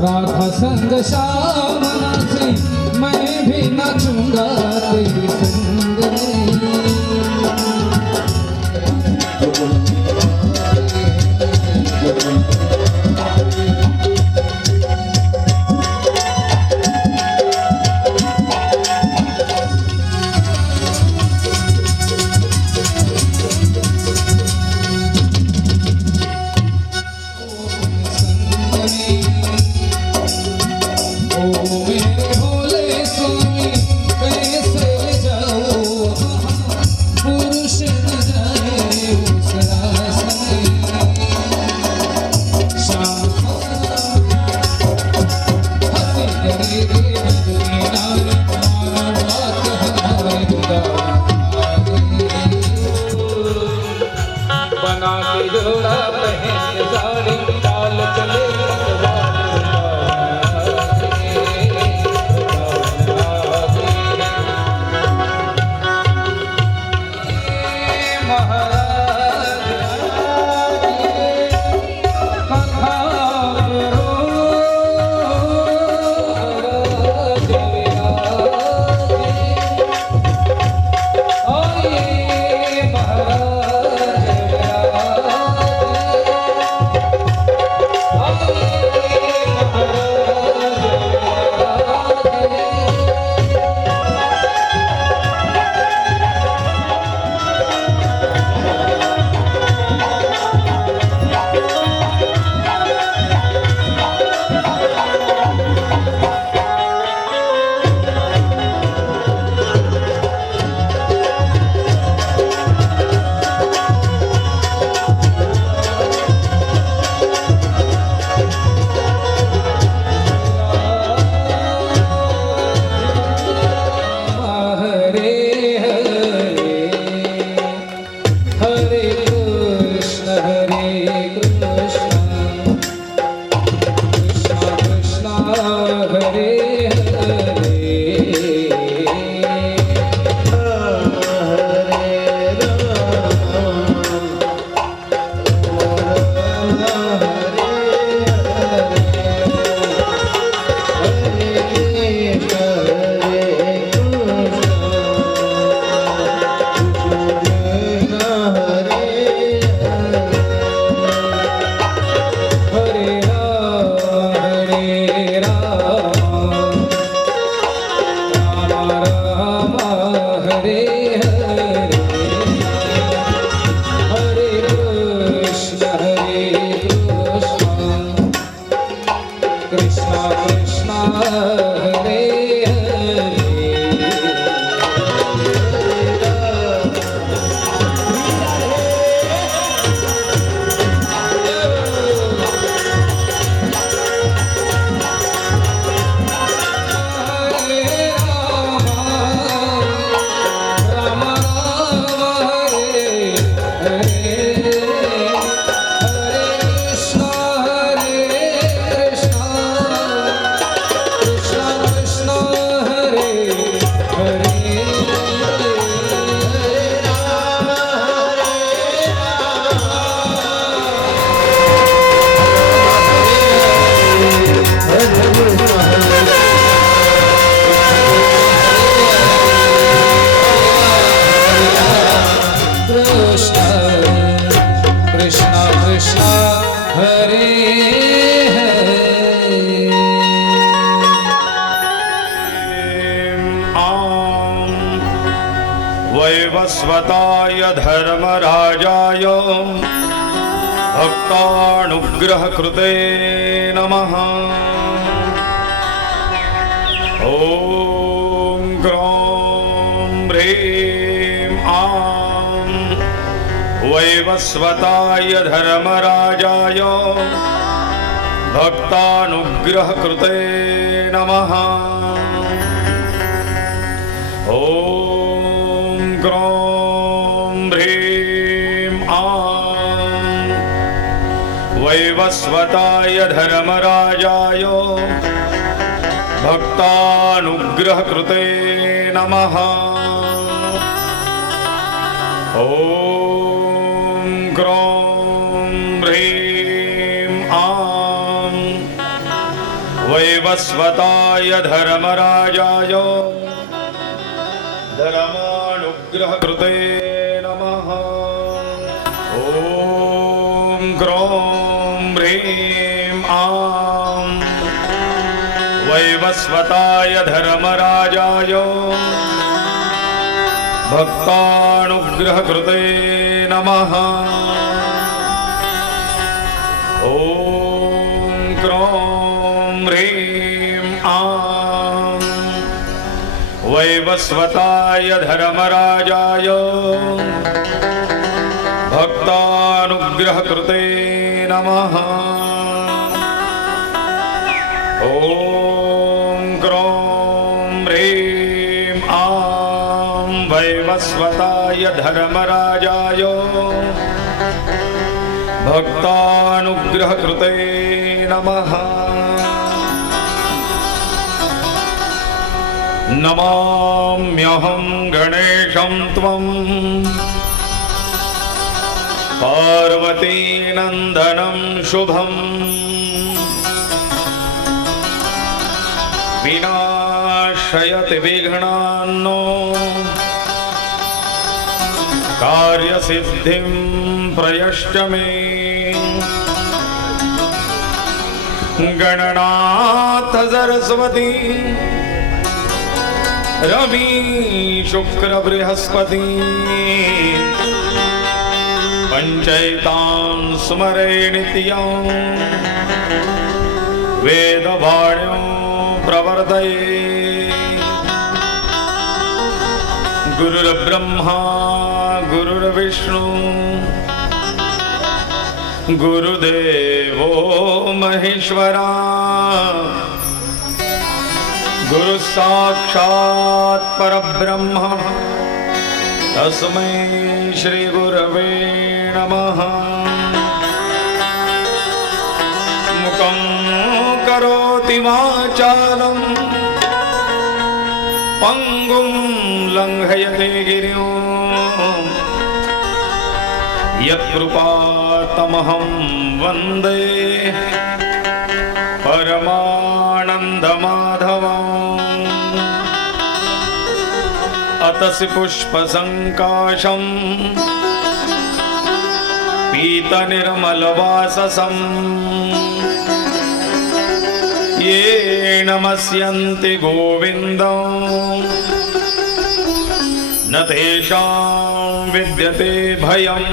राधा संग श्याम नाचे, मैं भी नाचूंगा तेरी संग में। वैवस्वताय धर्मराजाय भक्तानुग्रहकृते नमः। ॐ ग्रौं ह्रीं आं वैवस्वताय धर्मराजाय भक्तानुग्रहकृते नमः। ॐ ग्रौं ह्रीं आं वैवस्वताय धर्मराजाय भक्तानुग्रहकृते नमः। ॐ ग्रौं ह्रीं आं वैवस्वताय धर्मराजाय धर्मानुग्रहकृते नमः। ॐ ग्रौं ह्रीं आं वैवस्वताय धर्मराजाय भक्तानुग्रहकृते नमः। ॐ ग्रौं ह्रीं आं वैवस्वताय धर्मराजाय भक्तानुग्रहकृते नमः। ॐ ग्रौं ह्रीं आं वैवस्वताय धर्मराजाय भक्तानुग्रहकृते नमः। नमाम्यहं गणेशं त्वं पार्वतीनन्दनं शुभं विनाशयति विघ्नान्नो कार्यसिद्धिं प्रयश्च मे। गणनाथ सरस्वती रवि शुक्र बृहस्पति पंचैतां स्मरे नित्यं वेदवाण्यो प्रवर्तये। गुरुर्ब्रह्मा गुरुर्विष्णु गुरुदेवो महेश्वरा गुरु साक्षात् परब्रह्म तस्मै श्री गुरवे नमः। मुखं करोति वाचालं पंगुं लंघयते गिरिं यत्कृपातमहं वन्दे परमानन्दमाधवम्। अतसि पुष्पसङ्काशं पीतनिर्मलवाससं ये नमस्यन्ति गोविन्दं न तेषां विद्यते भयम्।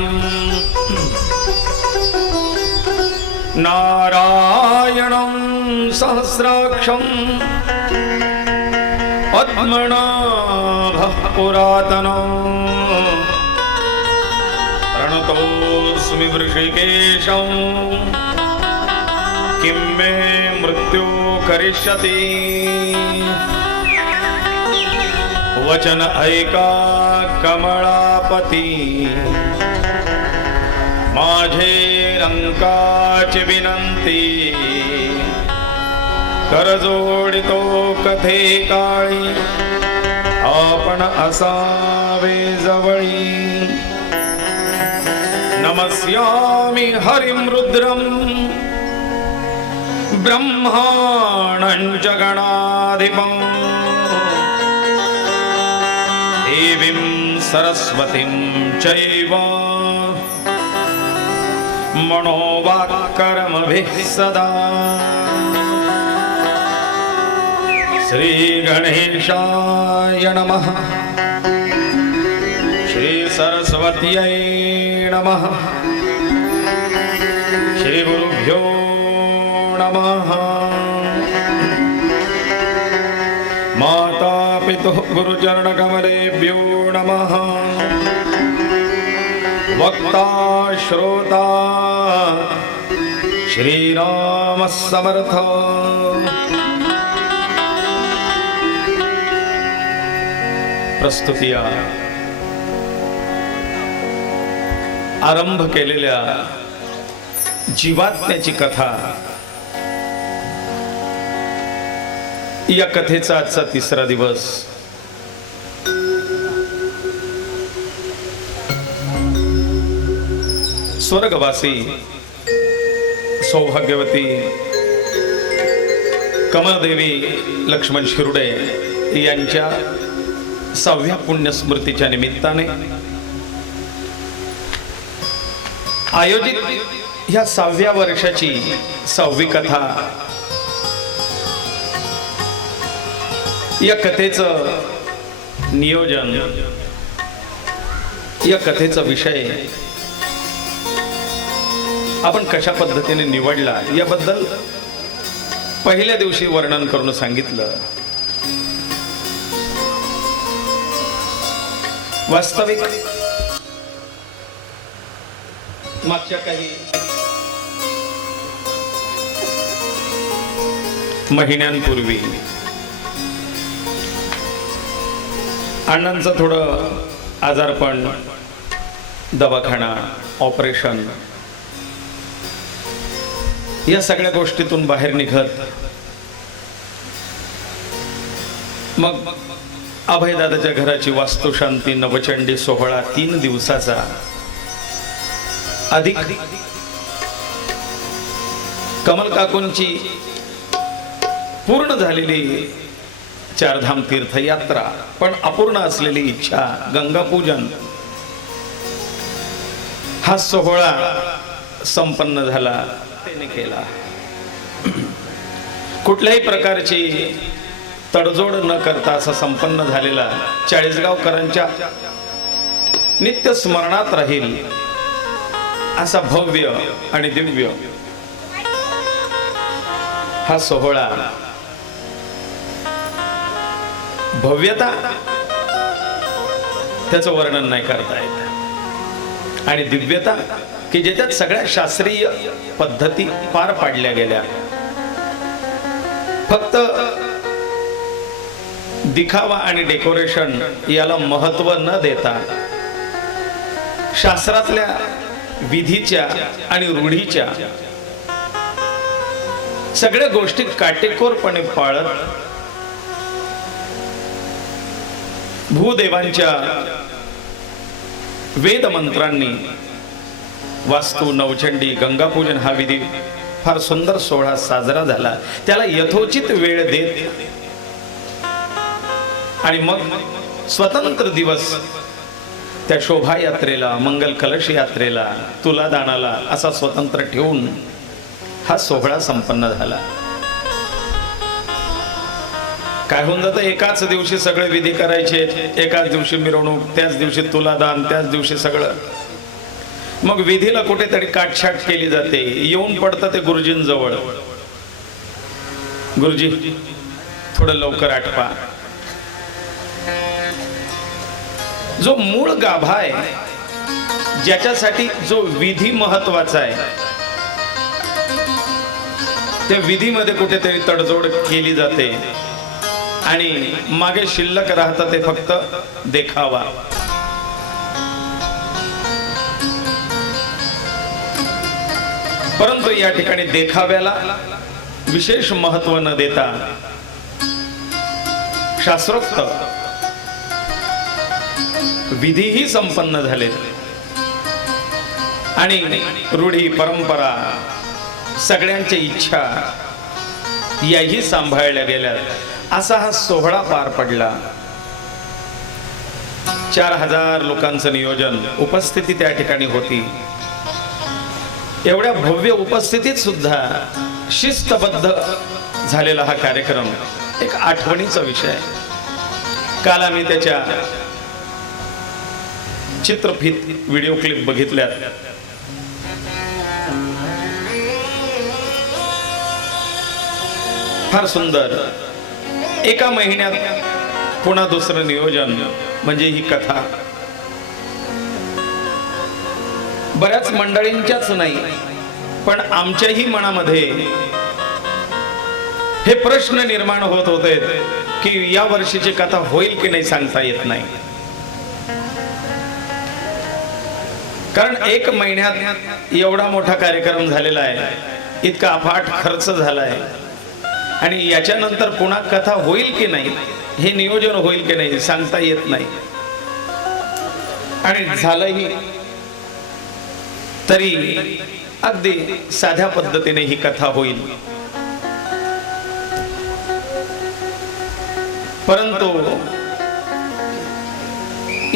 नारायणं सहस्राक्षं पद्मनाभः पुरातनं प्रणतोऽस्मि वृषिकेशं किं मे मृत्युः करिष्यति। वचन ऐका कमळापती माझे रंकाची विनंती करजोडितो कथे काळी आपण असावे जवळी। नमस्यामि हरिं रुद्रं ब्रह्माणं च गणाधिपम् देवीं सरस्वतीं चैव मनोवाक्कर्मभिः सदा। श्री गणेशाय नमः। श्री सरस्वत्यै नमः। श्री गुरुभ्यो नमः। माता पितुः गुरुचरणकमलेभ्यो नमः। वक्ता श्रोता श्रीराम समर्थ। प्रस्तुतिया आरंभ केलेल्या जीवात्म्याची कथा, या कथेचा आजचा तिसरा दिवस। स्वर्गवासी सौभाग्यवती कमलदेवी लक्ष्मण शिरुडे यांच्या 6व्या पुण्यस्मृतीच्या निमित्ताने आयोजित ह्या 6व्या वर्षाची 6वी कथा, या कथेचं नियोजन, या कथेचा विषय आपण कशा पद्धतीने निवडला याबद्दल पहिल्या दिवशी वर्णन करून सांगितलं. वास्तविक मागच्या काही महिन्यांपूर्वी अण्णांचं थोडं आजारपण, दवाखाना, ऑपरेशन या सगळ्या गोष्टीतून बाहेर निघत मग अभयदादाच्या घराची वास्तुशांती, नवचंडी सोहळा 3 दिवसाचा अधिक कमल काकूंची पूर्ण झालेली 4 धाम तीर्थयात्रा, पण अपूर्ण असलेली इच्छा गंगापूजन, हा सोहळा संपन्न झाला. त्याने केला. कुठल्याही प्रकारची तडजोड न करता असा संपन्न झालेला 40गावकरांच्या नित्य स्मरणात राहील असा भव्य आणि दिव्य हा सोहळा. भव्यता त्याचं वर्णन नाही करता येत, आणि दिव्यता की ज्याच्यात सगळ्या शास्त्रीय पद्धती पार पाडल्या गेल्या. फक्त दिखावा आणि डेकोरेशन याला महत्व न देता शास्त्रातल्या विधीच्या आणि रूढीच्या सगळ्या गोष्टी काटेकोरपणे पाळत भूदेवांच्या वेद मंत्रांनी वास्तू, नवचंडी, गंगापूजन हा विधी फार सुंदर सोहळा साजरा झाला. त्याला यथोचित वेळ देत आणि मग स्वतंत्र दिवस त्या शोभायात्रेला, मंगल कलश यात्रेला, तुलादानाला असा स्वतंत्र ठेवून हा सोहळा संपन्न झाला. काय होऊन जातं, एकाच दिवशी सगळे विधी करायचे, एकाच दिवशी मिरवणूक, त्याच दिवशी तुलादान, त्याच दिवशी सगळं. मग विधीला कुठेतरी काटछाट केली जाते. येऊन पडतं ते गुरुजींजवळ, गुरुजी थोडं लवकर आटपा. जो मूळ गाभा आहे, ज्याच्यासाठी जो विधी महत्वाचा आहे, त्या विधीमध्ये कुठेतरी तडजोड केली जाते आणि मागे शिल्लक राहतं ते फक्त देखावा. परंतु या ठिकाणी देखाव्याला विशेष महत्व न देता शास्त्रोक्त विधीही संपन्न झाले आणि रूढी, परंपरा, सगळ्यांच्या इच्छा याही सांभाळल्या गेल्या. असा हा सोहळा पार पडला. 4000 लोकांचं नियोजन, उपस्थिती त्या ठिकाणी होती. एवढ्या भव्य उपस्थितीत सुद्धा शिस्तबद्ध झालेला हा कार्यक्रम एक आठवणीचा विषय. काल आम्ही त्याच्या चित्रफित व्हिडिओ क्लिप बघितल्यात. फार सुंदर. एका महिन्यात पुन्हा दुसरं नियोजन म्हणजे ही कथा. बऱ्याच मंडळींच्याच नाही, पण आमच्याही मनामध्ये हे प्रश्न निर्माण होत होते की या वर्षीची कथा होईल की नाही सांगता येत नाही. कारण 1 महिन्यात एवढा मोठा कार्यक्रम झालेला आहे, इतका अफाट खर्च झालाय, आणि याच्यानंतर पुन्हा कथा होईल की नाही, हे नियोजन होईल की नाही सांगता येत नाही. आणि झालंही तरी अगदी साध्या पद्धतीने ही कथा होईल. परंतु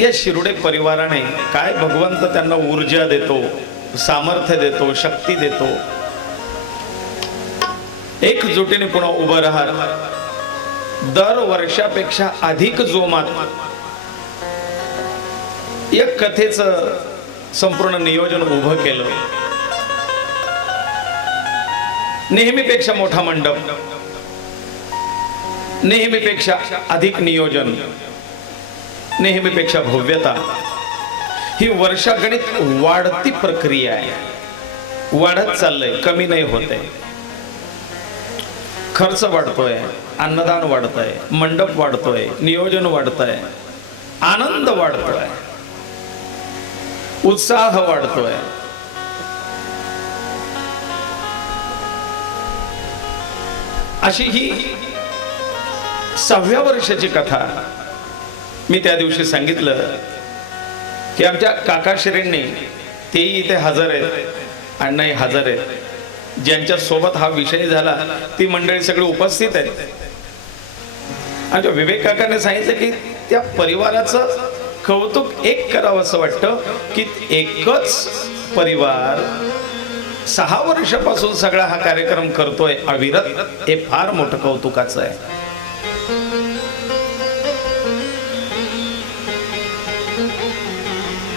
या शिरोडे परिवाराने काय भगवंत त्यांना ऊर्जा देतो, सामर्थ्य देतो, शक्ती देतो, एकजुटीने पुन्हा उभं राहत दर वर्षापेक्षा अधिक जोमात या कथेचं संपूर्ण नियोजन उभं केलं. नेहमीपेक्षा मोठा मंडप, नेहमीपेक्षा अधिक नियोजन, नेहमीपेक्षा भव्यता, ही वर्षागणित वाढती प्रक्रिया आहे. वाढत चाललंय, कमी नाही होते. खर्च वाढतोय, अन्नदान वाढतंय, मंडप वाढतोय, नियोजन वाढतंय, आनंद वाढतोय, उत्साह वाढतोय. अशी ही 6व्या वर्षाची कथा. मी त्या दिवशी सांगितलं की आमच्या काकाश्रींनी, तेही इथे हजर आहेत, अण्णाही हजर आहेत, ज्यांच्या सोबत हा विषय झाला ती मंडळी सगळी उपस्थित आहेत. आमच्या विवेक काकाने सांगितलं की त्या परिवाराचं कौतुक एक करावं असं वाटतं की एकच परिवार 6 वर्षापासून सगळा हा कार्यक्रम करतोय अविरत, हे फार मोठं कौतुकाचं आहे.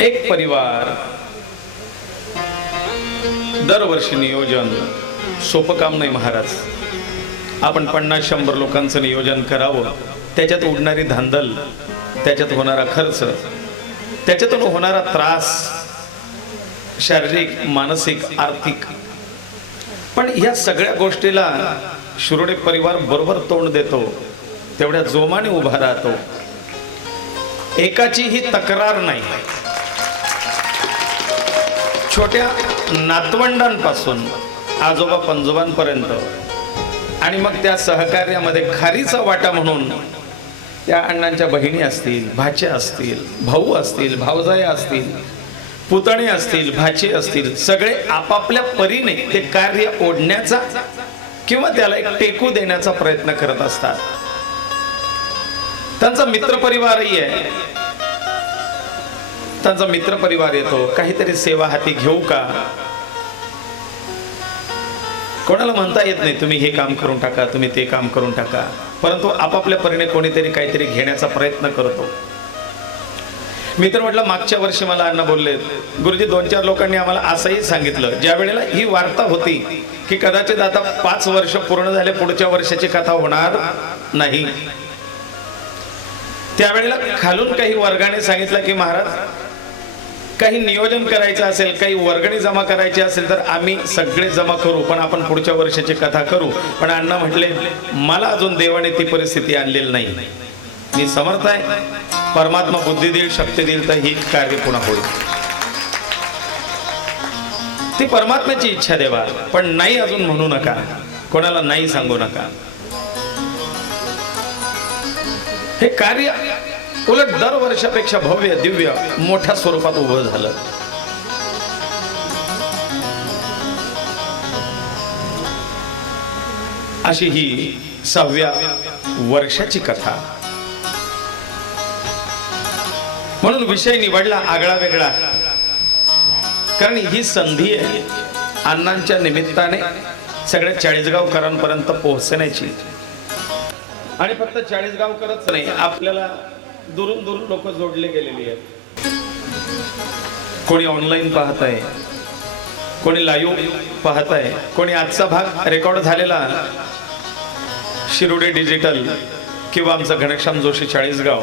एक परिवार, दरवर्षी नियोजन सोपं काम नाही महाराज. आपण 50-100 लोकांचं नियोजन करावं, त्याच्यात उडणारी धांदल, त्याच्यात होणारा खर्च, त्याच्यातून होणारा त्रास, शारीरिक, मानसिक, आर्थिक, पण या सगळ्या गोष्टीला शिरोडे परिवार बरोबर तोंड देतो, तेवढ्या जोमाने उभा राहतो. एकाची ही तक्रार नाही. छोट्या नातवंडांपासून आजोबा पंजोबांपर्यंत, आणि मग त्या सहकार्यामध्ये खारीचा वाटा म्हणून त्या अण्णांच्या बहिणी असतील, भाच्या असतील, भाऊ असतील, भावजाया असतील, पुतणे असतील, भाचे असतील, सगळे आपापल्या परीने ते कार्य ओढण्याचा किंवा त्याला एक टेकू देण्याचा प्रयत्न करत असतात. त्यांचा मित्रपरिवारही आहे. त्यांचा मित्रपरिवार येतो, काहीतरी सेवा हाती घेऊ का, कोणाला म्हणता येत नाही तुम्ही हे काम करून टाका, तुम्ही ते काम करून टाका, परंतु आपापल्या परीने कोणीतरी काहीतरी घेण्याचा प्रयत्न करतो. मी तर म्हटलं, मागच्या वर्षी मला अण्णा बोलले, गुरुजी 2-4 लोकांनी आम्हाला असंही सांगितलं, ज्या वेळेला ही वार्ता होती की कदाचित आता 5 वर्ष पूर्ण झाले, पुढच्या वर्षाची कथा होणार नाही, त्यावेळेला खालून काही वर्गाने सांगितलं की महाराज, काही नियोजन करायचं असेल, काही वर्गणी जमा करायची असेल तर आम्ही सगळे जमा करू, पण आपण पुढच्या वर्षाची कथा करू. पण अण्णा म्हटले, मला अजून देवाने ती परिस्थिती आणलेली नाही. मी समर्थ आहे, परमात्मा बुद्धी देईल, शक्ती देईल तर ही कार्य पुन्हा होईल. ती परमात्म्याची इच्छा देवा, पण नाही अजून म्हणू नका, कोणाला नाही सांगू नका. हे कार्य उलट दर वर्षापेक्षा भव्य, दिव्य, मोठ्या स्वरूपात उभं झालं. अशी ही 6व्या वर्षाची कथा. म्हणून विषय निवडला आगळा वेगळा, कारण ही संधी आहे अण्णांच्या निमित्ताने सगळ्या चाळीसगावकरांपर्यंत पोहोचण्याची. आणि फक्त चाळीसगावकरच नाही, आपल्याला दुरून दुरून लोक जोडले गेलेली आहेत. कोणी ऑनलाईन पाहत आहे, कोणी लाईव्ह पाहत आहे, कोणी आजचा भाग रेकॉर्ड झालेला शिरोडे डिजिटल किंवा आमचं घनश्याम जोशी चाळीसगाव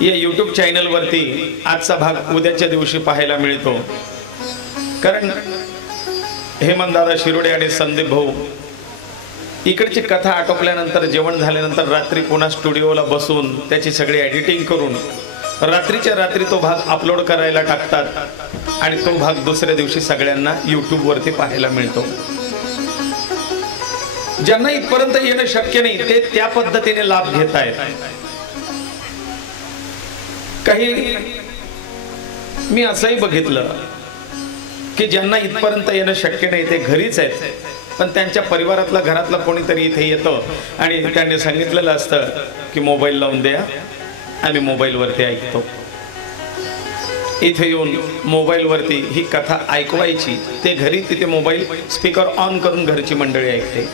या यूट्यूब चॅनल वरती आजचा भाग उद्याच्या दिवशी पाहायला मिळतो. कारण हेमंतदादा शिरोडे आणि संदीप भाऊ इकडची कथा आटोपल्यानंतर, जेवण झाल्यानंतर रात्री पुन्हा स्टुडिओला बसून त्याची सगळी एडिटिंग करून रात्रीच्या रात्री तो भाग अपलोड करायला टाकतात आणि तो भाग दुसऱ्या दिवशी सगळ्यांना यूट्यूब वरती पाहायला मिळतो. ज्यांना इथपर्यंत येणं शक्य नाही ते त्या पद्धतीने लाभ घेत आहेत. काही मी असंही बघितलं की ज्यांना इथपर्यंत येणं शक्य नाही ते घरीच आहेत, पण त्यांच्या परिवारातला घरातला कोणीतरी इथे येतं आणि त्यांनी सांगितलेलं असतं की मोबाईल लावून द्या, आम्ही मोबाईलवरती ऐकतो. इथे येऊन मोबाईलवरती ही कथा ऐकवायची. ते घरी तिथे मोबाईल स्पीकर ऑन करून घरची मंडळी ऐकते.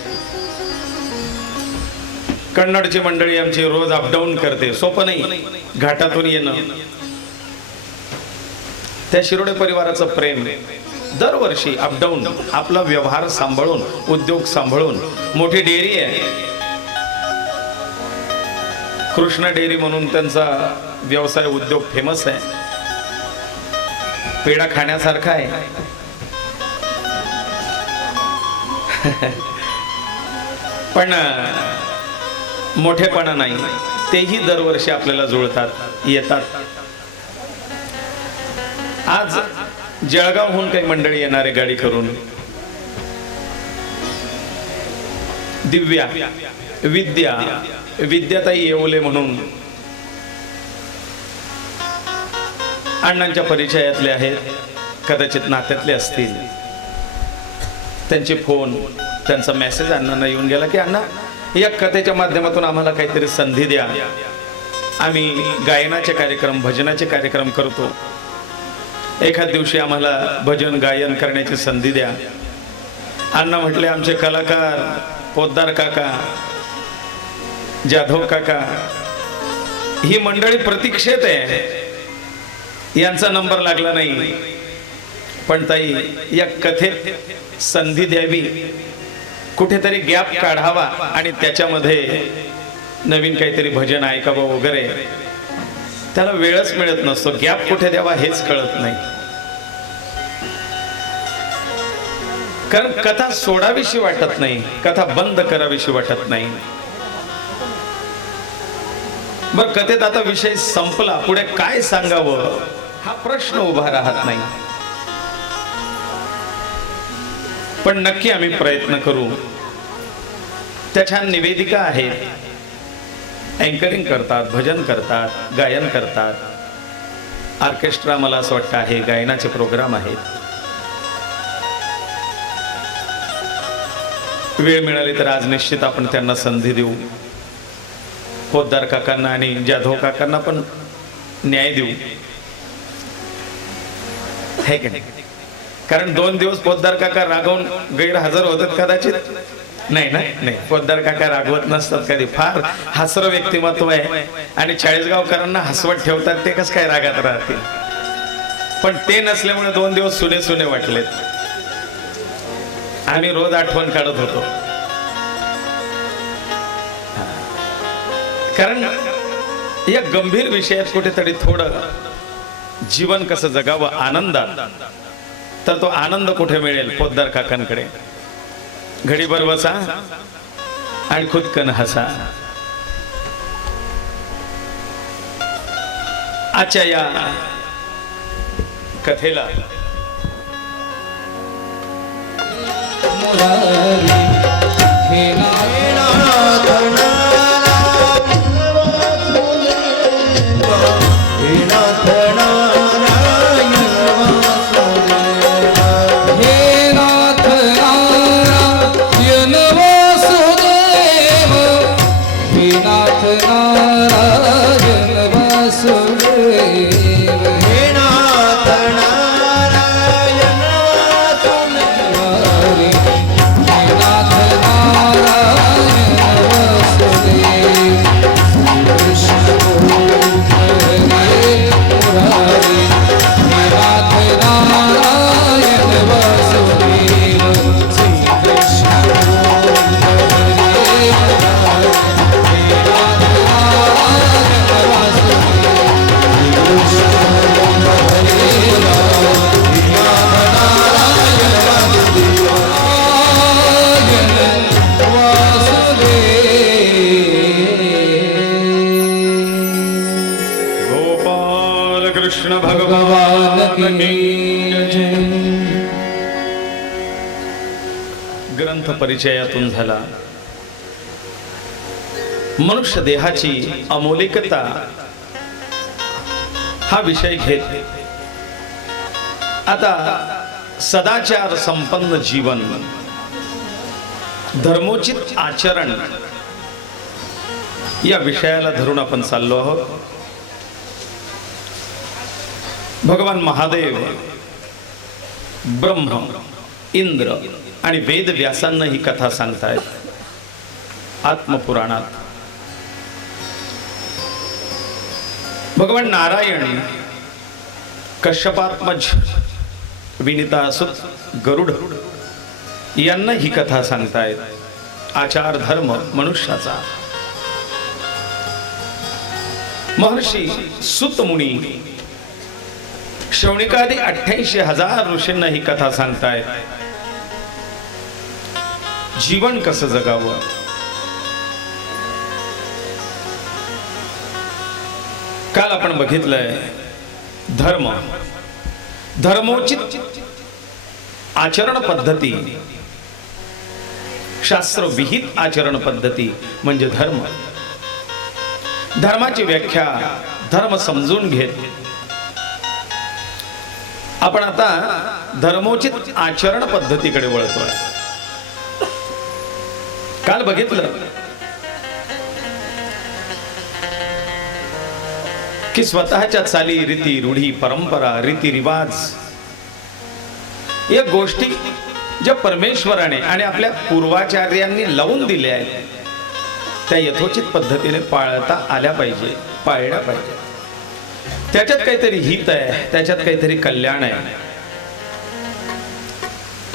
कन्नडची मंडळी आमची रोज अपडाऊन करते. सोपं नाही घाटातून येणं. त्या शिरोडे परिवाराचं प्रेम दरवर्षी अपडाऊन, आपला व्यवहार सांभाळून, उद्योग सांभाळून. मोठी डेअरी आहे, कृष्णा डेअरी म्हणून त्यांचा व्यवसाय उद्योग फेमस आहे. पेढा खाण्यासारखा आहे. पण मोठेपणा नाही. तेही दरवर्षी आपल्याला जुळतात, येतात. आज जळगावहून काही मंडळी येणारे गाडी करून. दिव्या, विद्याताई येवले म्हणून अण्णांच्या परिचयातले आहेत, कदाचित नात्यातले असतील. त्यांचे फोन, त्यांचा मेसेज अण्णांना येऊन गेला की अण्णा या कथेच्या माध्यमातून आम्हाला काहीतरी संधी द्या. आम्ही गायनाचे कार्यक्रम, भजनाचे कार्यक्रम करतो. एखाद दिवशी आम्हाला भजन गायन करण्याची संधी द्या. अण्णा म्हटले आमचे कलाकार पोद्दार काका, जाधव काका, ही मंडळी प्रतीक्षेत आहे. यांचा नंबर लागला नाही, पण ताई या कथेत संधी द्यावी, कुठेतरी गॅप काढावा आणि त्याच्यामध्ये नवीन काहीतरी भजन ऐकावं वगैरे. त्याला वेळच मिळत नसतो. गॅप कुठे द्यावा हेच कळत नाही. कारण कथा सोडावीशी वाटत नाही, कथा बंद करावीशी वाटत नाही. बर, कथेत आता विषय संपला, पुढे काय सांगावं हा प्रश्न उभा राहत नाही. पण नक्की आम्ही प्रयत्न करू. त्या छान निवेदिका आहेत, अँकरिंग करतात, भजन करतात, गायन करतात. ऑर्केस्ट्रा मला असं वाटतं आहे, गायनाचे प्रोग्राम आहेत. वेळ मिळाली तर आज निश्चित आपण त्यांना संधी देऊ. पोद्दार काकांना आणि जाधव काकांना पण न्याय देऊ, है की नाही? कारण 2 दिवस पोद्दार काका रागवून गैरहजर होतात कदाचित. नाही, पोद्दार काका रागवत नसतात कधी. फार हसरं व्यक्तिमत्व आहे आणि चाळीसगावकरांना हसवत ठेवतात. ते कसं काय रागात राहतील? पण ते नसल्यामुळे 2 दिवस सुने वाटलेत. आम्ही रोज आठवण काढत होतो. कारण या गंभीर विषयात कुठेतरी थोडं जीवन कसं जगावं आनंदात, तर तो आनंद कुठे मिळेल? पोद्दार काकांकडे. घडीभर बसा आणि खुदकन हसा. आजच्या या कथेला कृष्ण भगवान की जय. ग्रंथ परिचयातून झाला. मनुष्य देहाची अमोलिकता हा विषय घेत आता सदाचार संपन्न जीवन धर्मोचित आचरण या विषयाला धरून आपण चाललो आहोत. भगवान महादेव, ब्रह्म, इंद्र आणि वेद व्यासांना ही कथा सांगतायत आत्मपुराणात. भगवान नारायण कश्यपात्मज विनीतासुत गरुड यांना ही कथा सांगतायत आचार धर्म मनुष्याचा. महर्षी सुत मुनी शौनिकादी 88,000 ऋषींना ही कथा सांगतायत जीवन कसं जगावं. काल आपण बघितलंय धर्म, धर्मोचित आचरण पद्धती, शास्त्र विहित आचरण पद्धती म्हणजे धर्म. धर्माची व्याख्या, धर्म समजून घेत आपण आता धर्मोचित आचरण पद्धतीकडे वळतोय. काल बघितलं की स्वतःच्या चाली रीती रूढी परंपरा रीतिरिवाज या गोष्टी ज्या परमेश्वराने आणि आपल्या पूर्वाचार्यांनी लावून दिल्या आहेत त्या यथोचित पद्धतीने पाळता आल्या पाहिजे, पाळल्या पाहिजे. त्याच्यात काहीतरी हित आहे, त्याच्यात काहीतरी कल्याण आहे,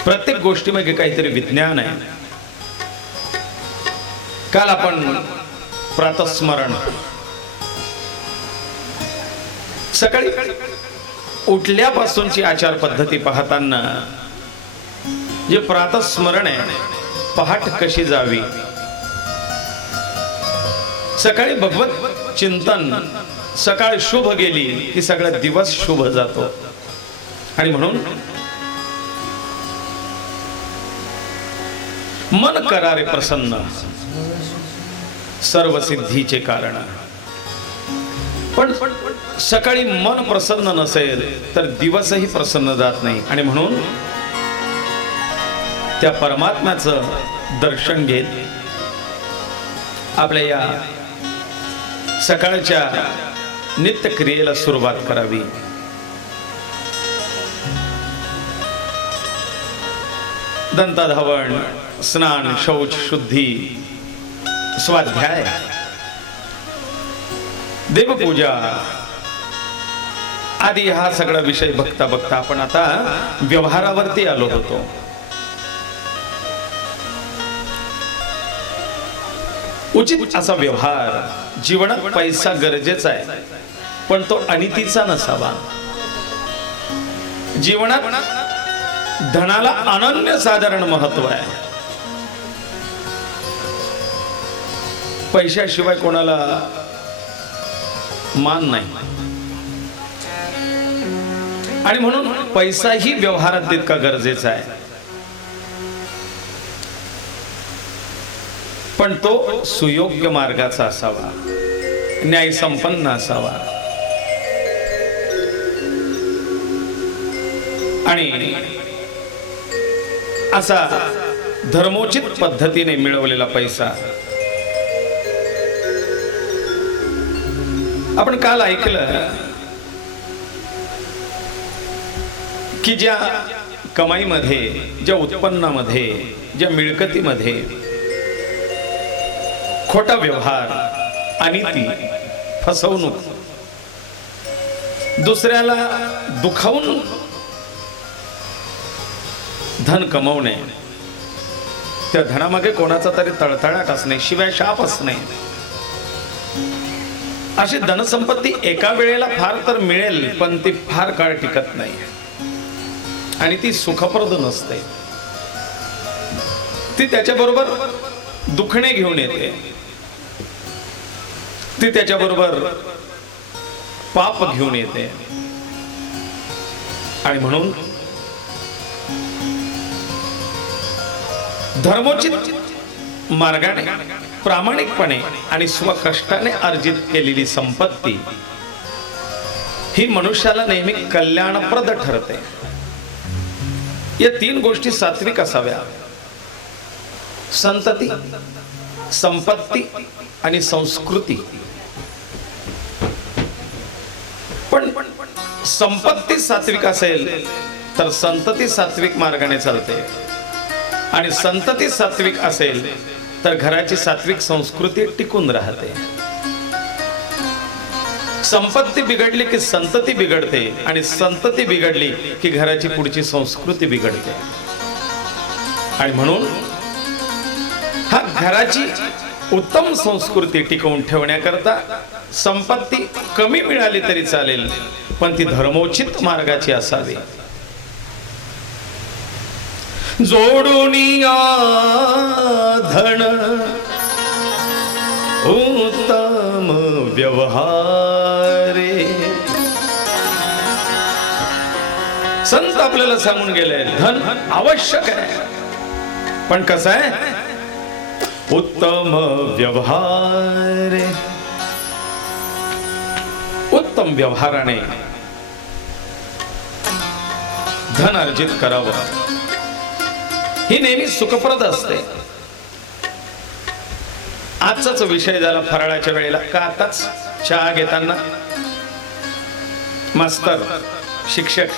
प्रत्येक गोष्टीमध्ये काहीतरी विज्ञान आहे. काल आपण प्रातस्मरण, सकाळी उठल्यापासूनची आचार पद्धती पाहताना जे प्रातस्मरण आहे, पहाट कशी जावी, सकाळी भगवत चिंतन, सकाळ शुभ गेली की सगळा दिवस शुभ जातो. आणि म्हणून मन करारे प्रसन्न, सर्व सिद्धीचे कारण. पण सकाळी मन प्रसन्न नसेल तर दिवसही प्रसन्न जात नाही. आणि म्हणून त्या परमात्म्याचं दर्शन घेत आपल्या या सकाळच्या नित्य क्रियेला सुरुवात करावी. दंतधावण, स्नान, शौच, शुद्धी, स्वाध्याय, देवपूजा आदी हा सगळा विषय बघता बघता आपण आता व्यवहारावरती आलो होतो. उचित असा व्यवहार, जीवनात पैसा गरजेचा आहे पण तो अनितीचा नसावा. जीवनात धनाला अनन्यसाधारण महत्व आहे. पैशाशिवाय कोणाला मान नाही आणि म्हणून पैसाही व्यवहारात तितका गरजेचा आहे. पण तो सुयोग्य मार्गाचा असावा, न्याय संपन्न असावा. आणि असा धर्मोचित पद्धतीने मिळवलेला पैसा. आपण काल ऐकलं की ज्या कमाईमध्ये, ज्या उत्पन्नामध्ये, ज्या मिळकतीमध्ये खोटा व्यवहार, अनिती, फसवणूक, दुसऱ्याला दुखावून धन कमवणे, त्या धनामागे कोणाचा तरी तळतळाट असणे, शिवाय शाप असणे, अशी धनसंपत्ती एका वेळेला फार तर मिळेल पण ती फार काळ टिकत नाही आणि ती सुखप्रद नसते. ती त्याच्याबरोबर दुखणे घेऊन येते, ती त्याच्याबरोबर पाप घेऊन येते. आणि म्हणून धर्मोचित मार्गाने, प्रामाणिकपणे आणि स्वकष्टाने अर्जित केलेली संपत्ती ही मनुष्याला नेहमी कल्याणप्रद ठरते. या तीन गोष्टी सात्विक असाव्या. संतती, संपत्ती आणि संस्कृती. पण संपत्ती सात्विक असेल तर संतती सात्विक मार्गाने चालते, आणि संतती सात्विक असेल तर घराची सात्विक संस्कृती टिकून राहते. संपत्ती बिघडली की संतती बिघडते, आणि संतती बिघडली की घराची पुढची संस्कृती बिघडते. आणि म्हणून हा घराची उत्तम संस्कृती टिकवून ठेवण्याकरता संपत्ती कमी मिळाली तरी चालेल, पण ती धर्मोचित मार्गाची असावी. जोडूनिया धन उत्तम व्यवहारे. संत आपल्याला सांगून गेले धन आवश्यक आहे, पण कसं आहे? उत्तम व्यवहारे. उत्तम व्यवहाराने धन अर्जित करावं. ही नेहमी सुखप्रद असते. आजचाच विषय झाला फराळाच्या वेळेला का आताच चहा घेताना मास्तर शिक्षक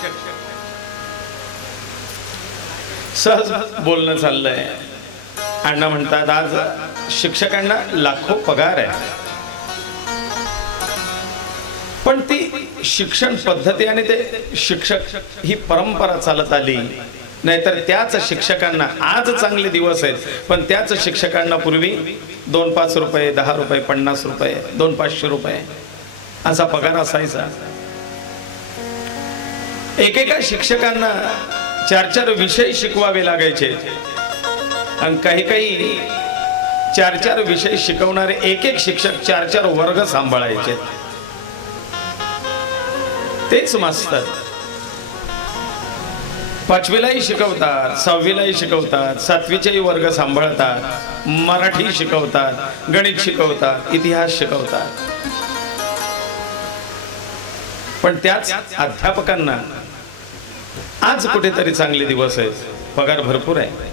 सहज बोलणं चाललंय. अण्णा म्हणतात आज शिक्षकांना लाखो पगार आहे, पण ती शिक्षण पद्धती आणि ते शिक्षक ही परंपरा चालत आली. नाहीतर त्याच शिक्षकांना आज चांगले दिवस आहेत, पण त्याच शिक्षकांना पूर्वी 2-5 रुपये, 10 रुपये, 50 रुपये, 200-500 रुपये असा पगार असायचा. एकेका शिक्षकांना 4-4 विषय शिकवावे लागायचे, आणि काही 4-4 विषय शिकवणारे एक शिक्षक 4-4 वर्ग सांभाळायचे. तेच मास्तर 5वीलाही शिकवतात, 6वीलाही शिकवतात, 7वीचेही वर्ग सांभाळतात, मराठी शिकवतात, गणित शिकवतात, इतिहास शिकवतात. पण त्याच अध्यापकांना आज कुठेतरी चांगले दिवस आहेत, पगार भरपूर आहे.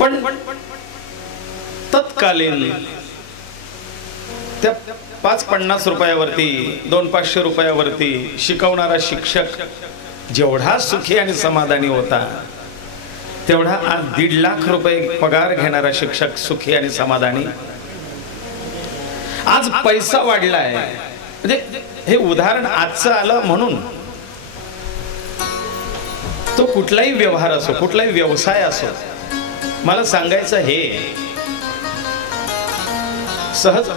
पण तत्कालीन त्या 5-50 रुपयावरती, 200-500 रुपयावरती शिकवणारा शिक्षक जेवढा सुखी आणि समाधानी होता, तेवढा आज 1.5 लाख रुपये पगार घेणारा शिक्षक सुखी आणि समाधानी. आज पैसा वाढलाय, म्हणजे हे उदाहरण आजचं आलं म्हणून. तो कुठलाही व्यवहार असो, कुठलाही व्यवसाय असो, मला सांगायचं हे सहज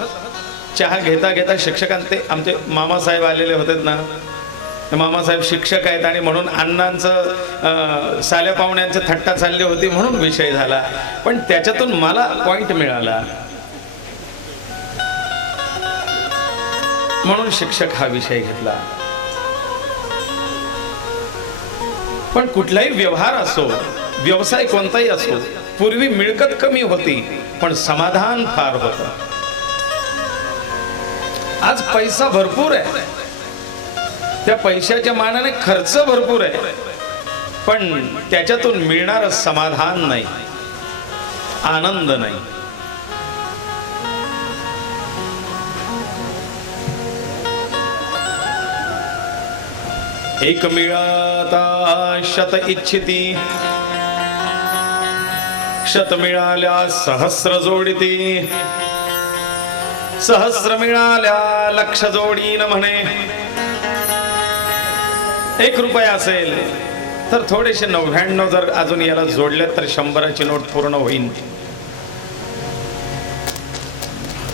चहा घेता घेता शिक्षकांचे आमचे मामासाहेब आलेले होते ना, मामासाहेब शिक्षक आहेत आणि म्हणून अण्णांचं साल्या पाहुण्यांचं थट्टा चालली होती म्हणून विषय झाला. पण त्याच्यातून मला पॉइंट मिळाला म्हणून शिक्षक हा विषय घेतला. पण कुठलाही व्यवहार असो, व्यवसाय कोणताही असो, पूर्वी मिळकत कमी होती पण समाधान फार होतं. आज पैसा भरपूर आहे, त्या पैशाच्या मानाने खर्च भरपूर आहे, पण त्याच्यातून मिळणारं समाधान नाही, आनंद नाही. एक मिळाता शत इच्छिती, शत मिळाल्या सहस्र जोडिती, सहस्र मिळाल्या लक्ष जोडीन म्हणे. 1 रुपया असेल तर थोडेसे 99 जर अजून याला जोडले तर 100ची नोट पूर्ण होईल.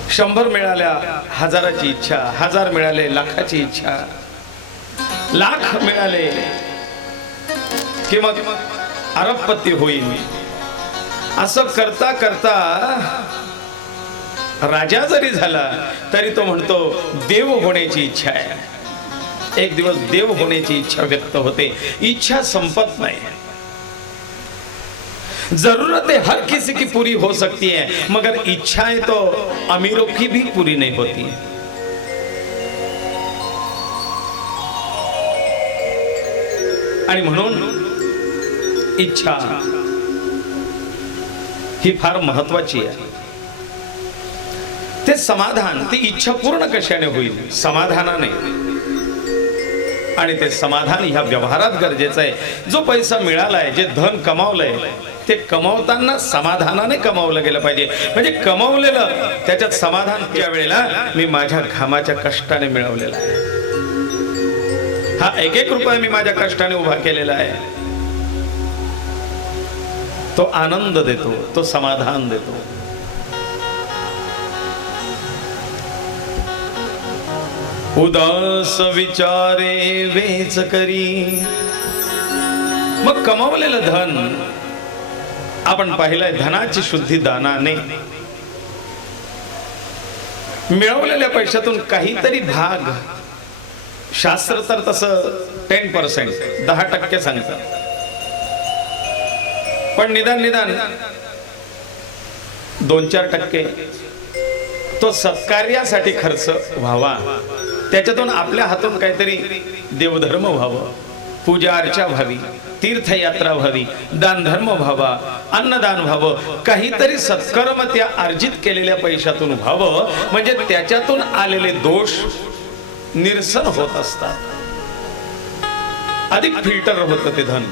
100 मिळाल्या हजाराची इच्छा, 1000 मिळाले लाखाची इच्छा, लाख मिळाले की मग अरबपती होईल. असं करता करता राजा जरी झाला तरी तो म्हणतो देव होण्याची इच्छा आहे. एक दिवस देव होण्याची इच्छा व्यक्त होते, इच्छा संपत नाही. जरूरतें हर किसी की पूरी हो सकती है, मगर इच्छाएं तो अमीरों की भी पूरी नहीं होती. आणि म्हणून इच्छा ही फार महत्वाची आहे. ते समाधान, ती इच्छा पूर्ण कशाने होईल? समाधानाने. आणि ते समाधान ह्या व्यवहारात गरजेचं आहे. जो पैसा मिळालाय, जे धन कमावलंय, ते कमावताना समाधानाने कमावलं गेलं पाहिजे. म्हणजे कमावलेलं त्याच्यात समाधान. त्या वेळेला मी माझ्या घामाच्या कष्टाने मिळवलेला आहे, हा एक एक रुपया मी माझ्या कष्टाने उभा केलेला आहे, तो आनंद देतो, तो समाधान देतो. उदास विचारे वेच करी. मग कमावलेलं धन आपण पाहिलंय, धनाची शुद्धी दानाने. मिळवलेल्या पैशातून काहीतरी भाग, शास्त्र तर तसं 10%, 10% सांगतात, पण निदान 2-4% तो सत्कार्यासाठी खर्च व्हावा. त्याच्यातून आपल्या हातून काहीतरी देवधर्म व्हावं, पूजा अर्चा व्हावी, तीर्थयात्रा व्हावी, दानधर्म व्हावा, अन्नदान व्हावं, काहीतरी सत्कर्म त्या अर्जित केलेल्या पैशातून व्हावं. म्हणजे त्याच्यातून आलेले दोष निरसन होत असतात, अधिक फिल्टर होतं ते धन.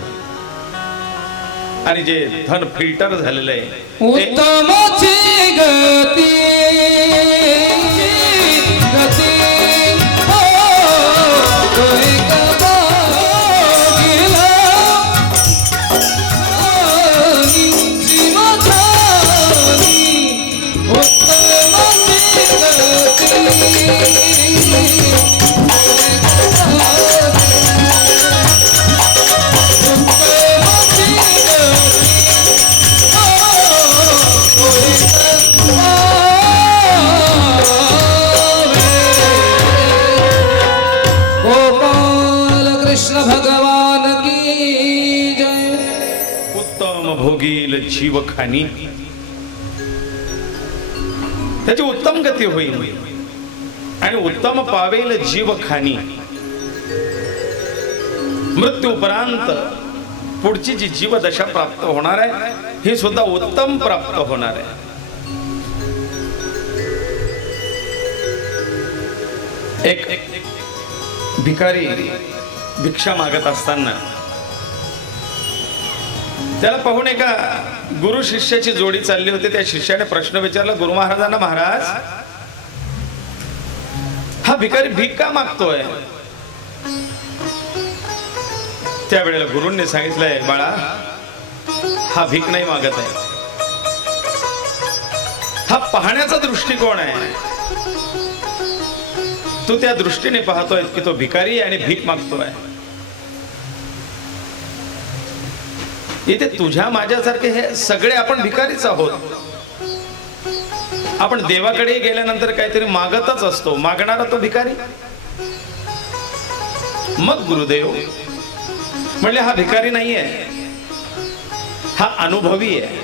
आणि जे धन फिल्टर झालेलं आहे, उत्तमाची गती भगवान की जय. उत्तम भोगील जीवखानी, त्याची उत्तम गती होईल आणि उत्तम पावेल जीवखानी. मृत्यूपरांत पुढची जी जीवदशा प्राप्त होणार आहे, ही सुद्धा उत्तम प्राप्त होणार आहे. एक भिकारी भिक्षा मागत असताना त्याला पाहून एका गुरु शिष्याची जोडी चालली होती. त्या शिष्याने प्रश्न विचारला गुरु महाराजांना, महाराज हा भिकारी भीक का मागतोय? त्यावेळेला गुरूंनी सांगितलंय, बाळा हा भीक नाही मागत आहे, हा पाहण्याचा दृष्टिकोन आहे. तू त्या दृष्टीने पाहतोय की तो भिकारी आणि भीक मागतोय. इथे तुझ्या माझ्यासारखे हे सगळे आपण भिकारीच आहोत. आपण देवाकडे गेल्यानंतर काहीतरी मागतच असतो, मागणारा तो भिकारी. मग गुरुदेव म्हणले, हा भिकारी नाहीये, हा अनुभवी आहे.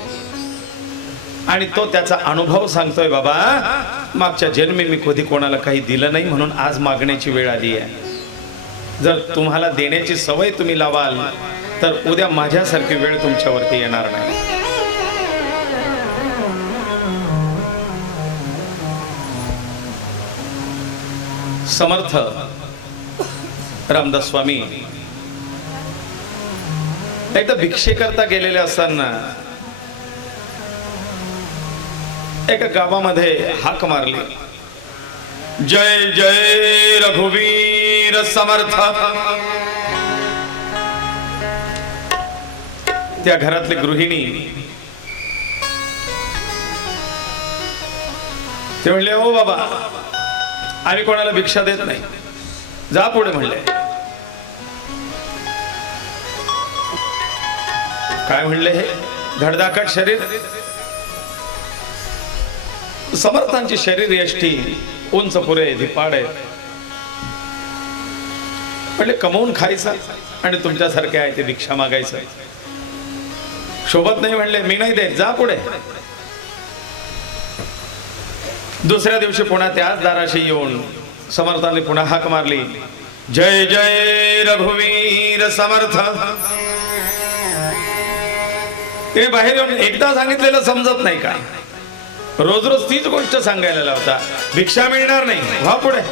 आणि तो त्याचा अनुभव सांगतोय, बाबा मागच्या जन्मी मी कधी कोणाला काही दिलं नाही, म्हणून आज मागण्याची वेळ आली आहे. जर तुम्हाला देण्याची सवय तुम्ही लावाल तर उद्या माझ्यासारखी वेळ तुमच्यावरती येणार नाही. समर्थ रामदास स्वामी एकदा भिक्षेकरता गेलेले असताना एका गावामध्ये हाक मारली, जय जय रघुवीर समर्थ. त्या घरातली गृहिणी ते म्हणले, हो बाबा आम्ही कोणाला भिक्षा देत नाही, जा पुढे. म्हणले, काय म्हणले? हे धडधाकट शरीर, समर्थांची शरीर यष्टी उंच पुरे धिपाड आहे. म्हणले, कमवून खायचं आणि तुमच्यासारखे आहे ते भिक्षा मागायचं शोभत नाही. म्हणले, मी नाही देत, जा पुढे. दुसऱ्या दिवशी पुन्हा त्याच दाराशी येऊन समर्थांनी पुन्हा हाक मारली, जय जय रघुवीर समर्थ. ते बाहेर येऊन एकदा सांगितलेलं समजत नाही का? रोज रोज तीच गोष्ट सांगायला लावता. भिक्षा मिळणार नाही, व्हा पुढे.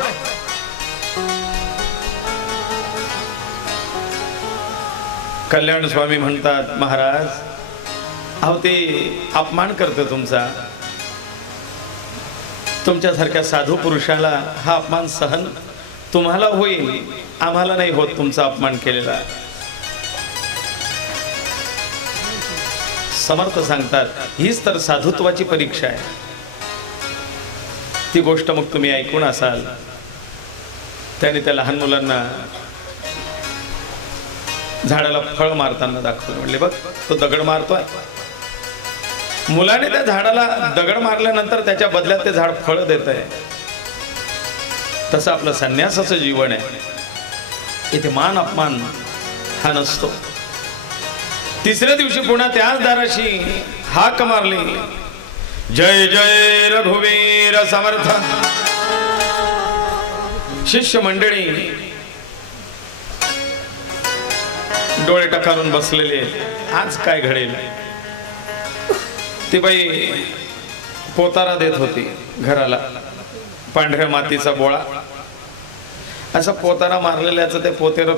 कल्याण स्वामी म्हणतात, महाराज अहो ते अपमान करतो तुमचा. तुमच्यासारख्या साधू पुरुषाला हा अपमान सहन तुम्हाला होईल, आम्हाला नाही होत तुमचा अपमान केलेला. समर्थ सांगतात, हीच तर साधुत्वाची परीक्षा आहे. ती गोष्ट मग तुम्ही ऐकून असाल. त्याने त्या लहान मुलांना झाडाला फळ मारताना दाखवलं. म्हणले बघ तो दगड मारतोय. मुलाने त्या झाडाला दगड मारल्यानंतर त्याच्या बदल्यात ते झाड फळ देत आहे. तसं आपलं संन्यासाचं जीवन आहे. इथे मान अपमान हा नसतो. तिसऱ्या दिवशी पुन्हा त्याच दाराशी हाक मारली, जय जय रघुवीर समर्थ. शिष्य मंडळी डोळे टकारून बसलेले. आज काय घडेल? ती बाई पोतारा देत होती घराला, पांढऱ्या मातीचा बोळा. असा पोतारा मारलेल्याचं ते पोतेर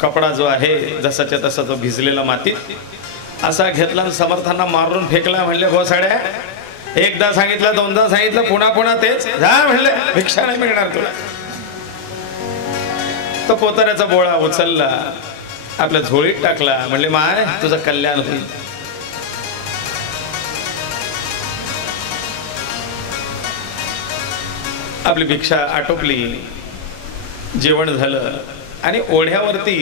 कपडा जो आहे जसाच्या तसा तो भिजलेला मातीत असा घेतला आणि समर्थांना मारून फेकला. म्हणले भोसाड्या, एकदा सांगितलं, दोनदा सांगितलं, पुन्हा पुन्हा तेच. जा म्हणले, भिक्षा नाही मिळणार तुला. तो पोताऱ्याचा बोळा उचलला, आपल्या झोळीत टाकला. म्हणले माय तुझं कल्याण होईल. आपली भिक्षा आटोपली, जेवण झालं आणि ओढ्यावरती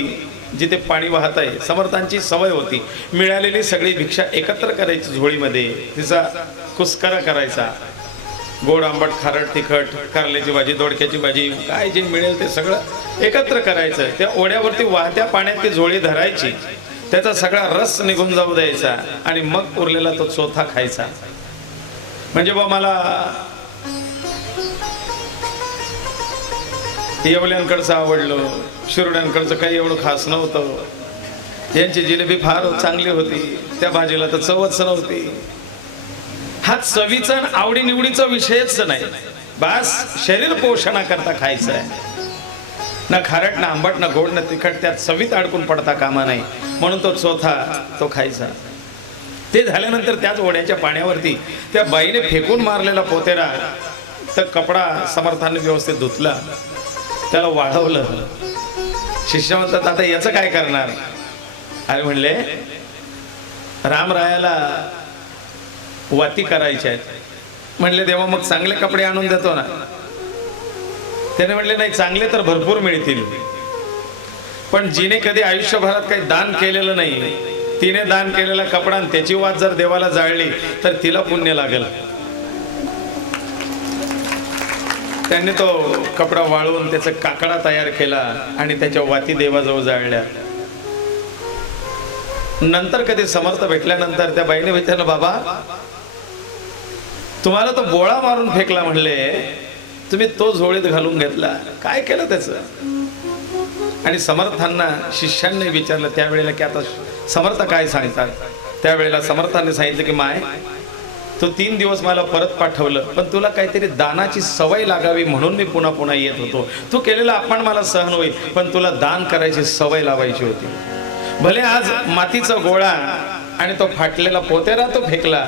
जिथे पाणी वाहत आहे, समर्थांची सवय होती मिळालेली सगळी भिक्षा एकत्र करायची झोळीमध्ये, तिचा कुस्करा करायचा. गोड आंबट खारट तिखट, कारल्याची भाजी, दोडक्याची भाजी, काय जे मिळेल ते सगळं एकत्र करायचं. त्या ओढ्यावरती वाहत्या पाण्यात ती झोळी धरायची, त्याचा सगळा रस निघून जाऊ द्यायचा आणि मग उरलेला तो चोथा खायचा. म्हणजे बा मला येवल्यांकडचं आवडलं, शिरोड्यांकडचं काही एवढं खास नव्हतं. यांची जिलेबी फार चांगली होती, त्या भाजीला तर चवच नव्हती. हा चवीचा आवडीनिवडीचा विषयच नाही. बस शरीर पोषणाकरता खायचं आहे. ना खारट ना आंबट ना गोड ना तिखट, त्यात चवीत अडकून पडता कामा नाही. म्हणून तो चोथा तो खायचा. ते झाल्यानंतर त्याच ओढ्याच्या पाण्यावरती त्या बाईने फेकून मारलेला पोतेरा, तर कपडा समर्थाने व्यवस्थित धुतला, त्याला वाढवलं. शिष्य म्हणतात, आता याचं काय करणार? अरे म्हणले रामरायाला वाती करायच्या आहेत. म्हणले देवा मग चांगले कपडे आणून देतो ना. त्याने म्हणले नाही, चांगले तर भरपूर मिळतील, पण जिने कधी आयुष्यभरात काही दान केलेलं नाही, तिने दान केलेला कपडा आणि त्याची वात जर देवाला जाळली तर तिला पुण्य लागेल. त्यांनी तो कपडा वाळवून त्याचा काकडा तयार केला आणि त्याच्या वाती देवाजवळ जाळल्या. नंतर कधी समर्थ भेटल्यानंतर त्या बाईने विचारलं, बाबा तुम्हाला तो बोळा मारून फेकला, म्हणले तुम्ही तो झोळीत घालून घेतला, काय केलं त्याचं? आणि समर्थांना शिष्यांनी विचारलं त्यावेळेला की आता समर्थ काय सांगतात. त्यावेळेला समर्थांनी सांगितलं की माय तू 3 दिवस मला परत पाठवलं, पण तुला काहीतरी दानाची सवय लागावी म्हणून मी पुन्हा पुन्हा येत होतो. तू केलेला अपमान मला सहन होईल, पण तुला दान करायची सवय लावायची होती. भले आज मातीचा गोळा आणि तो फाटलेला पोतेरा तो फेकला,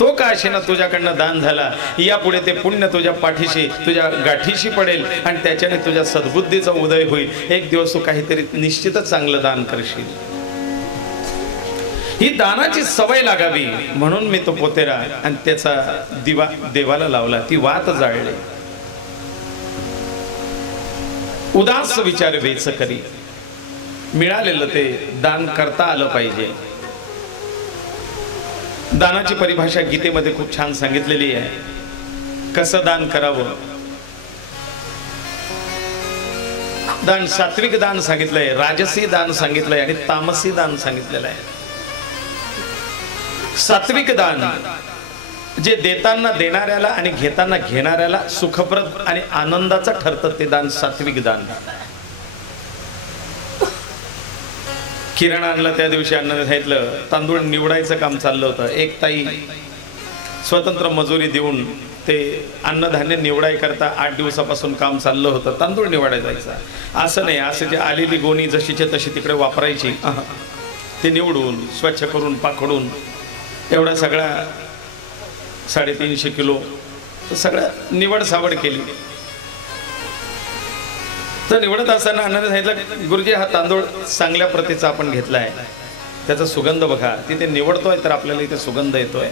तो का असेना तुझ्याकडनं दान झाला. यापुढे ते पुण्य तुझ्या पाठीशी तुझ्या गाठीशी पडेल आणि त्याच्याने तुझ्या सद्बुद्धीचा उदय होईल. एक दिवस तू काहीतरी निश्चितच चांगलं दान करशील. ही दानाची सवय लागावी म्हणून मी तो पोतेरा आणि त्याचा दिवा देवाला लावला, ती वात जाळली. उदास विचार वेच करी, मिळालेलं ते दान करता आलं पाहिजे. दानाची परिभाषा गीतेमध्ये खूप छान सांगितलेली आहे. कसं दान करावं. दान सात्विक दान सांगितलंय, राजसी दान सांगितलंय आणि तामसी दान सांगितलेलं आहे. सात्विक दान जे देताना देणाऱ्याला आणि घेताना घेणाऱ्याला सुखप्रद आणि आनंदाचं ठरतं, ते दान सात्विक दान. किराणा आणला त्या दिवशी अण्णाने सांगितलं तांदूळ निवडायचं काम चाललं होतं. एक ताई स्वतंत्र मजुरी देऊन ते अन्नधान्य निवडाय करता 8 दिवसापासून काम चाललं होतं. तांदूळ निवडायला जायचं असं नाही, असं जे आलेली गोणी जशीच्या तशी तिकडे वापरायची, ते निवडून स्वच्छ करून पाखडून एवढा सगळा 350 किलो सगळं निवड सावड केली. तर निवडत असताना अण्णाने सांगितलं गुरुजी हा तांदूळ चांगल्या प्रतीचा आपण घेतला आहे, त्याचा सुगंध बघा. तिथे निवडतोय तर आपल्याला इथे सुगंध येतोय.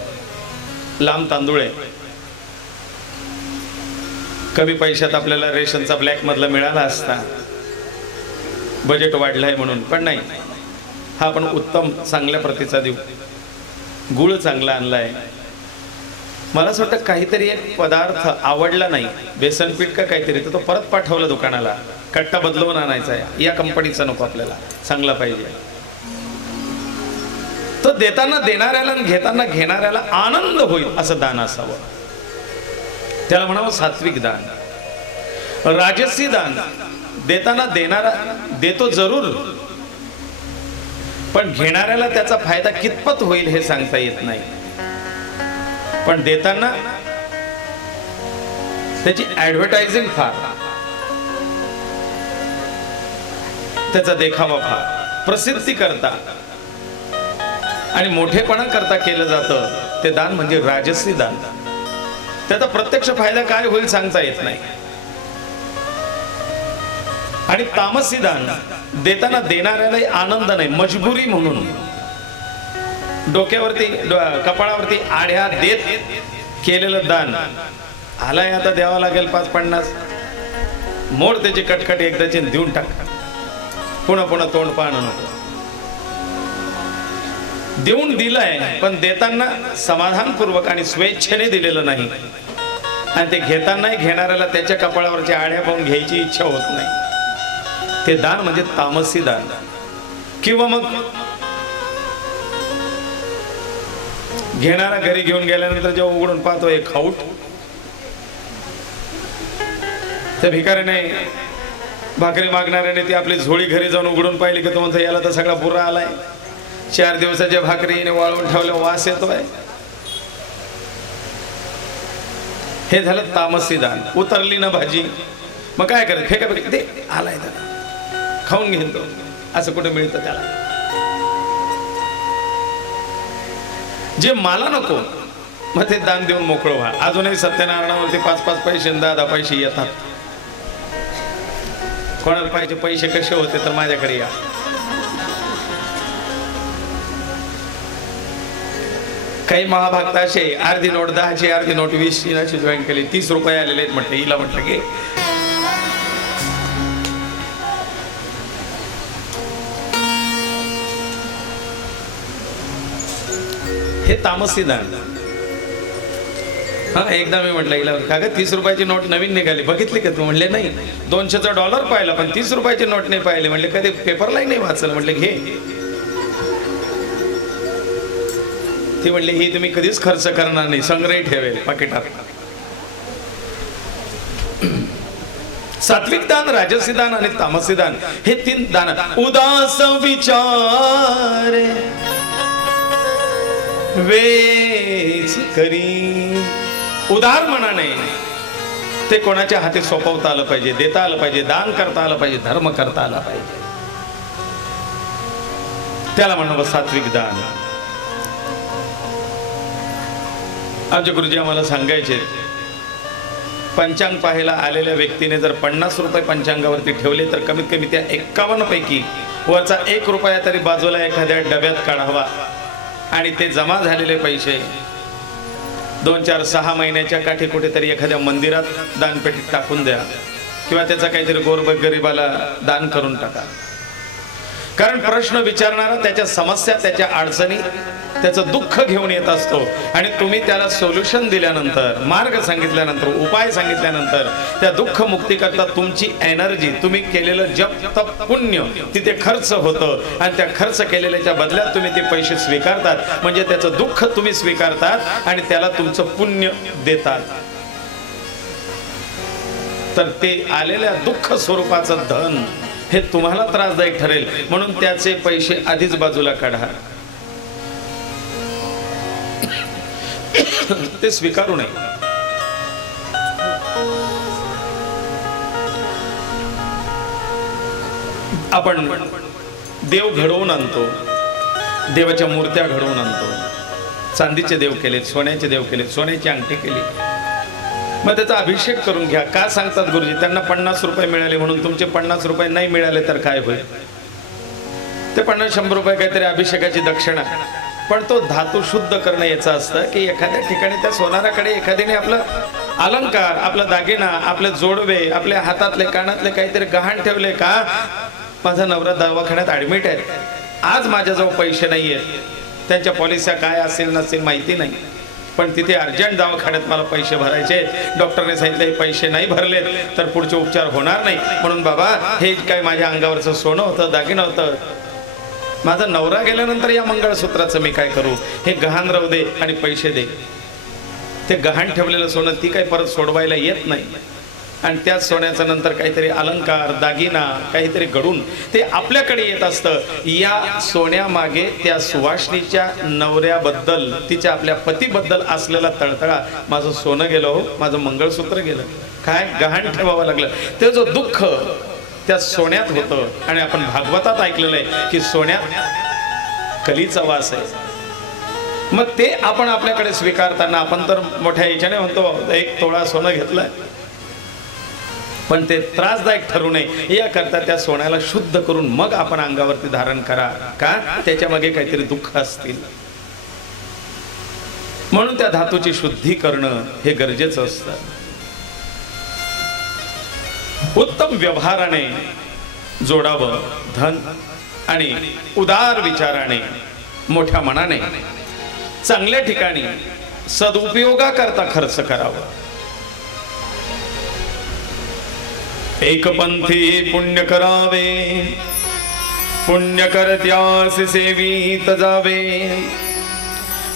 लांब तांदूळ आहे, कमी पैशात आपल्याला रेशनचा ब्लॅक मधला मिळाला असता, बजेट वाढलाय म्हणून, पण नाही, हा आपण उत्तम चांगल्या प्रतीचा देऊ. गुळ चांगला आणलाय. मला असं वाटतं काहीतरी एक पदार्थ आवडला नाही, बेसन पीठ का काहीतरी, तर तो परत पाठवला दुकानाला, कट्टा बदलवून आणायचा आहे, या कंपनीचा नको आपल्याला, चांगला पाहिजे. तो देताना देणाऱ्याला आणि घेताना घेणाऱ्याला आनंद होईल असं दान असावं. त्याला म्हणावं सात्विक दान. राजसी दान, देताना देणारा देतो जरूर, पण घेणाऱ्याला त्याचा फायदा कितपत होईल हे सांगता येत नाही. पण देताना त्याची ऍडव्हर्टायझिंग फार, त्याचा देखावा फार, प्रसिद्धी करता आणि मोठेपणा करता केलं जातं ते दान म्हणजे राजसी दान. त्याचा प्रत्यक्ष फायदा काय होईल सांगता येत नाही. आणि तामसी दान, देताना देणाऱ्यालाही आनंद नाही, मजबुरी म्हणून डोक्यावरती कपाळावरती आढ्या देत केलेलं दान. आलाय आता द्यावा लागेल 5-50, मोड त्याची कटकट एकदाची देऊन टाक, पुन्हा पुन्हा तोंड पाहणं नको. देऊन दिलंय पण देताना समाधानपूर्वक आणि स्वेच्छेने दिलेलं नाही, आणि ते घेतानाही घेणाऱ्याला त्याच्या कपाळावरची आढ्या पाहून घ्यायची इच्छा होत नाही. ते दान म्हणजे तामसी दान. किंवा मग घेणारा घरी घेऊन गेल्यानंतर जेव्हा उघडून पाहतो एक खाऊट, त्या भिकाऱ्याने भाकरी मागणाऱ्याने ती आपली झोळी घरी जाऊन उघडून पाहिली की तो म्हणतो याला तर सगळा बुर्रा आलाय, 4 दिवसाच्या भाकरीने वाळवून ठेवल्या वास येतोय. हे झालं तामसी दान. उतरली ना भाजी, मग काय करत फेका दे, आलाय त्याला खाऊन घेईन तो, असं कुठे मिळतं त्याला. जे मला नको मग ते दान देऊन मोकळं व्हा. अजूनही सत्यनारायणावरती 5-5 पैसे 10-10 पैसे येतात. कोणाला पाहिजे पैसे कसे होते तर माझ्याकडे या. काही महाभक्त असे अर्धी नोट 10ची, अर्धी नोट 20ची अशी जॉईन केली, 30 रुपये आलेले आहेत म्हटलं. हिला म्हटलं की हे तामसी दान. हा एकदा मी म्हटलं हिला का ग 30 रुपयाची नोट नवीन निघाली बघितली का तू? म्हणले नाही. 200चा डॉलर पाहिला पण 30 रुपयाची नोट नाही पाहिली. म्हणले कधी पेपरलाही नाही वाचलं. म्हटलं घे. ती म्हणली ही तुम्ही कधीच खर्च करणार नाही, संग्रही ठेवेल पाकिटात. सात्विक दान, राजसी दान आणि तामसी दान हे 3 दान. उदास विचार वेच करी. उदार मनाने ते कोणाच्या हाती सोपवता आलं पाहिजे, देता आलं पाहिजे, दान करता आलं पाहिजे, धर्म करता आला पाहिजे. त्याला म्हणावं सात्विक दान. आमचे गुरुजी आम्हाला सांगायचे पंचांग पाहायला आलेल्या व्यक्तीने जर 50 रुपये पंचांगावरती ठेवले तर कमीत कमी त्या 51 पैकी वरचा 1 रुपया तरी बाजूला एखाद्या डब्यात काढावा आणि ते जमा झालेले पैसे 2-4-6 महिन्याच्या काठी कुठेतरी एखाद्या मंदिरात दानपेटीत टाकून द्या किंवा त्याचा काहीतरी गोरगरिबाला दान करून टाका. कारण प्रश्न विचारणारा त्याच्या समस्या, त्याच्या अडचणी, त्याचं दुःख घेऊन येत असतो आणि तुम्ही त्याला सोल्युशन दिल्यानंतर, मार्ग सांगितल्यानंतर, उपाय सांगितल्यानंतर त्या दुःख मुक्तीकरता तुमची एनर्जी, तुम्ही केलेलं जप तप पुण्य तिथे खर्च होतं आणि त्या खर्च केलेल्याच्या बदल्यात तुम्ही ते पैसे स्वीकारतात. म्हणजे त्याचं दुःख तुम्ही स्वीकारतात आणि त्याला तुमचं पुण्य देतात. तर ते आलेल्या दुःख स्वरूपाचं धन हे तुम्हाला त्रासदायक ठरेल, म्हणून त्याचे पैसे आधीच बाजूला काढा. ते स्वीकारू नये. आपण देव घडवून आणतो, देवाच्या मूर्त्या घडवून आणतो. चांदीचे देव केलेत, सोन्याचे देव केलेत, सोन्याची अंगठी केली, मग त्याचा अभिषेक करून घ्या. का सांगतात गुरुजी? त्यांना 50 रुपये मिळाले म्हणून तुमचे 50 रुपये नाही मिळाले तर काय होईल? ते 50-100 रुपये काहीतरी अभिषेकाची दक्षिणा. पण तो धातू शुद्ध करणं याचं असतं की एखाद्या ठिकाणी त्या सोनाराकडे एखाद्याने आपलं अलंकार, आपला दागिना, आपले जोडवे, आपल्या हातातले कानातले काहीतरी गहाण ठेवले. का? माझा नवरा दवाखान्यात ऍडमिट आहे, आज माझ्याजवळ पैसे नाही आहेत, त्यांच्या पॉलिस्या काय असेल नसेल माहिती नाही, पण तिथे अर्जंट दवाखान्यात मला पैसे भरायचे, डॉक्टरने सांगितले पैसे नाही भरले तर पुढचे उपचार होणार नाही, म्हणून बाबा हे काय माझ्या अंगावरचं सोनं होतं, दागिनं होतं, माझा नवरा गेल्यानंतर या मंगळसूत्राचं मी काय करू, हे गहाण राहू दे आणि पैसे दे. ते गहाण ठेवलेलं सोनं ती काही परत सोडवायला येत नाही, आणि त्या सोन्याचा नंतर काहीतरी अलंकार, दागिना काहीतरी घडून ते आपल्याकडे येत असतं. या सोन्यामागे त्या सुवासिनीच्या नवऱ्याबद्दल, तिच्या आपल्या पतीबद्दल असलेला तळतळा, माझं सोनं गेलं हो, माझं मंगळसूत्र गेलं, काय गहाण ठेवावं लागलं, ते जो दुःख त्या सोन्यात होतं. आणि आपण भागवतात ऐकलेलं आहे की सोन्यात कलीचा वास आहे. मग ते आपण आपल्याकडे स्वीकारताना आपण तर मोठ्या याच्याने म्हणतो 1 तोळा सोनं घेतलंय, पण ते त्रासदायक ठरू नये याकरता त्या सोन्याला शुद्ध करून मग आपण अंगावरती धारण करा. का? त्याच्या मागे काहीतरी दुःख असतील, म्हणून त्या धातूची शुद्धी करणं हे गरजेचं असतं. उत्तम व्यवहाराने जोडावं धन, आणि उदार विचाराने, मोठ्या मनाने, चांगल्या ठिकाणी सदुपयोगाकरता खर्च करावा. एकपंथी पुण्य करावे, पुण्य करत्यास सेवित जावे,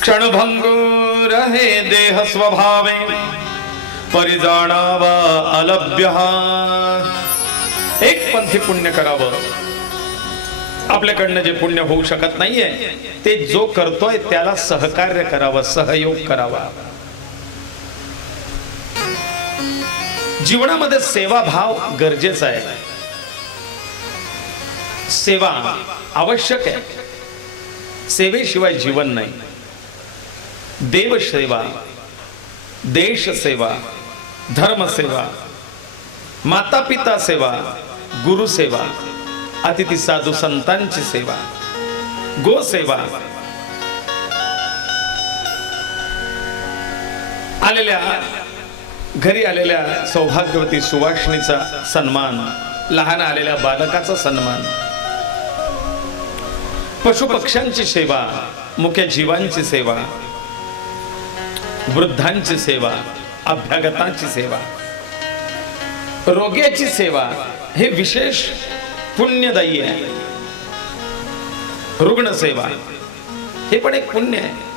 क्षणभंगू रहे देह स्वभावे, परिजाणावा अलभ्य. एक पंथी पुण्य करावं. आपल्याकडनं जे पुण्य होऊ शकत नाहीये ते जो करतोय त्याला सहकार्य करावं, सहयोग करावा. जीवनामध्ये सेवाभाव गरजेचा आहे. सेवा आवश्यक आहे. सेवेशिवाय जीवन नाही. देवसेवा, देश सेवा, धर्म सेवा, माता पिता सेवा, गुरु सेवा, अतिथी साधू संतांची सेवा, गो सेवा, घरी आलेल्या सौभाग्यवती सुवासिनीचा सन्मान, लहान आलेल्या बालकाचा सन्मान, पशु पक्ष्यांची सेवा, मुख्य जीवांची सेवा, वृद्धांची सेवा, अभ्यागतांची सेवा, रोग्याची सेवा, हे विशेष पुण्यदायी आहे. रुग्ण सेवा हे पण एक पुण्य आहे.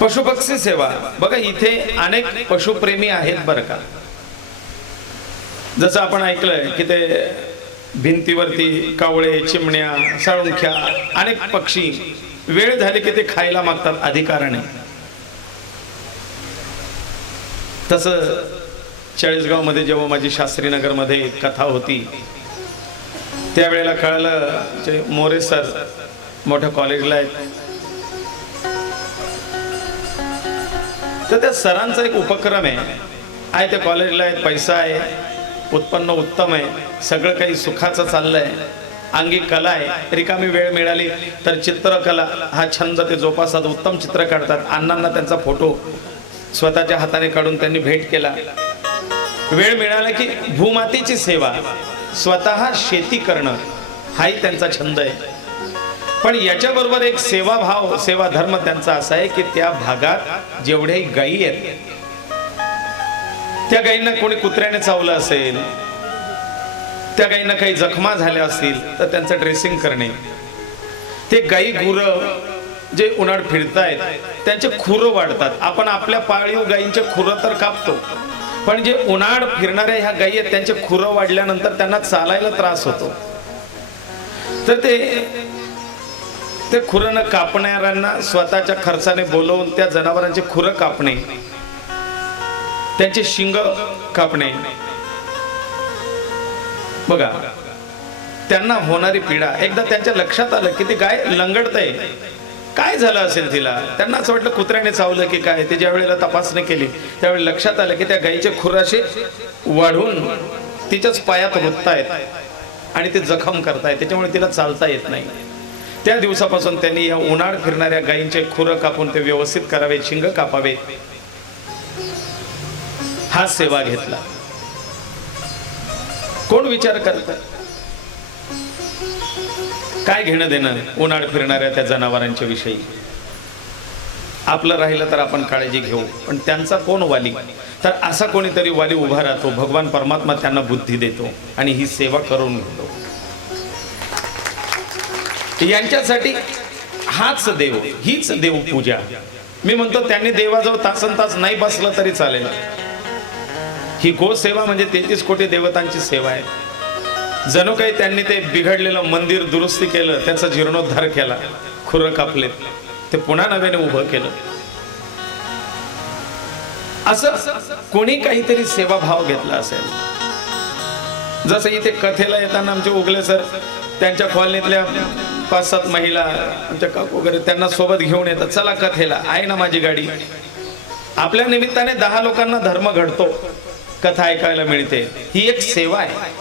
पशुपक्षी सेवा, बघा इथे अनेक पशुप्रेमी आहेत बरं का. जसं आपण ऐकलंय की ते भिंतीवरती कावळे, चिमण्या, साळुंख्या, अनेक पक्षी वेळ झाली की ते खायला मागतात अधिकाराने. तसं चाळीसगाव मध्ये जेव्हा माझी शास्त्रीनगर मध्ये कथा होती त्यावेळेला कळलं जे मोरे सर मोठ्या कॉलेजला आहेत, तर त्या सरांचा एक उपक्रम आहे त्या कॉलेजला आहे, पैसा आहे, उत्पन्न उत्तम आहे, सगळं काही सुखाचं चाललंय, अंगी कला आहे, रिकामी वेळ मिळाली तर चित्रकला हा छंद ते जोपासतात, उत्तम चित्र काढतात. अण्णांना त्यांचा फोटो स्वतःच्या हाताने काढून त्यांनी भेट केला. वेळ मिळाला की भूमातेची सेवा, स्वतः शेती करणं हाही त्यांचा छंद आहे. पण याच्याबरोबर एक सेवाभाव, सेवा धर्म त्यांचा असा आहे की त्या भागात जेवढ्याही गायी आहेत त्या गायींना कोणी कुत्र्याने चावलं असेल, त्या गायींना काही जखमा झाल्या असतील तर त्यांचं ड्रेसिंग करणे, ते गायी गुरं जे उन्हाळ फिरतायत त्यांचे खुरं वाढतात. आपण आपल्या पाळीव गायींचे खुरं तर कापतो, पण जे उन्हाळ फिरणाऱ्या ह्या गायी आहेत त्यांचे खुरं वाढल्यानंतर त्यांना चालायला त्रास होतो. तर ते खुरं न कापणाऱ्यांना स्वतःच्या खर्चाने बोलवून त्या जनावरांचे खुरं कापणे, त्यांचे शिंग कापणे. बघा त्यांना होणारी पीडा. एकदा त्यांच्या लक्षात आलं की ती गाय लंगडतय, काय झालं असेल तिला. त्यांना असं वाटलं कुत्र्याने चावलं की काय. ते ज्या वेळेला तपासणी केली त्यावेळी लक्षात आलं की त्या गायीचे खुर असे वाढून तिच्याच पायात रुततायत आणि ते जखम करतायत, त्याच्यामुळे तिला चालता येत नाही. त्या दिवसापासून त्यांनी या उन्हाळ फिरणाऱ्या गायींचे खुर कापून ते व्यवस्थित करावे, शिंग कापावे, हा सेवा घेतला. कोण विचार करत, काय घेणं देणं उन्हाळ फिरणाऱ्या त्या जनावरांच्या विषयी. आपलं राहिलं तर आपण काळजी घेऊ, पण त्यांचा कोण वाली. तर असा कोणीतरी वाली उभा राहतो, भगवान परमात्मा त्यांना बुद्धी देतो आणि ही सेवा करून घेतो. यांच्यासाठी हाच देव, हीच देवपूजा. मी म्हणतो त्यांनी देवाजवळ तासन तास नाही बसलं तरी चालेल. ही गोसेवा म्हणजे 33 कोटी देवतांची सेवा आहे. जणू काही त्यांनी ते बिघडलेलं मंदिर दुरुस्ती केलं, त्याचा जीर्णोद्धार केला, खुरं कापले, ते पुन्हा नव्याने उभं केलं. असं कोणी काहीतरी सेवाभाव घेतला असेल. जसं इथे कथेला येताना आमचे उगले सर त्यांच्या कॉलनीतल्या 5-7 महिला, आमच्या काकू वगैरे, त्यांना सोबत घेऊन येतात. चला कथेला, आहे ना माझी गाडी. आपल्या निमित्ताने 10 लोकांना धर्म घडतो, कथा ऐकायला मिळते. ही एक सेवा आहे.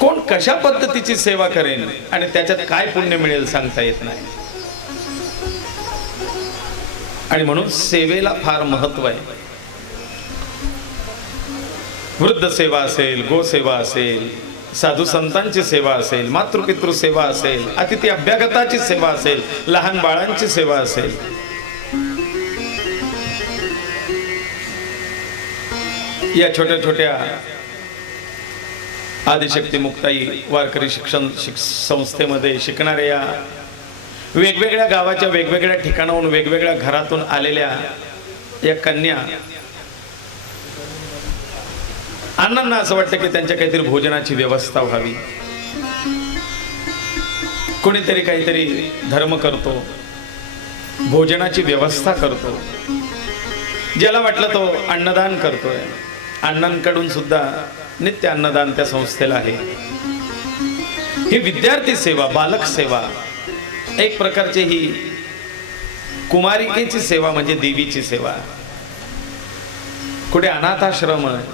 कोण कशा पद्धतीची सेवा करेन आणि त्याच्यात काय पुण्य मिळेल सांगता येत नाही. आणि म्हणून सेवेला फार महत्व आहे. वृद्ध सेवा असेल, गोसेवा असेल, साधू संतांची सेवा असेल, मातृपितृ सेवा असेल, अतिथी अभ्यागताची सेवा असेल, लहान बाळांची सेवा असेल. या छोट्या छोट्या आदिशक्ती मुक्ताई वारकरी शिक्षण संस्थेमध्ये शिकणाऱ्या या वेगवेगळ्या गावाच्या वेगवेगळ्या ठिकाणाहून वेगवेगळ्या घरातून आलेल्या या कन्या, अण्णांना असं वाटतं की त्यांच्या काहीतरी भोजनाची व्यवस्था व्हावी. कोणीतरी काहीतरी धर्म करतो, भोजनाची व्यवस्था करतो. ज्याला वाटलं तो अन्नदान करतोय. अण्णांकडून सुद्धा नित्य अन्नदान त्या संस्थेला आहे. ही विद्यार्थी सेवा, बालक सेवा, एक प्रकारची ही कुमारिकेची सेवा म्हणजे देवीची सेवा. कुठे अनाथाश्रम आहे,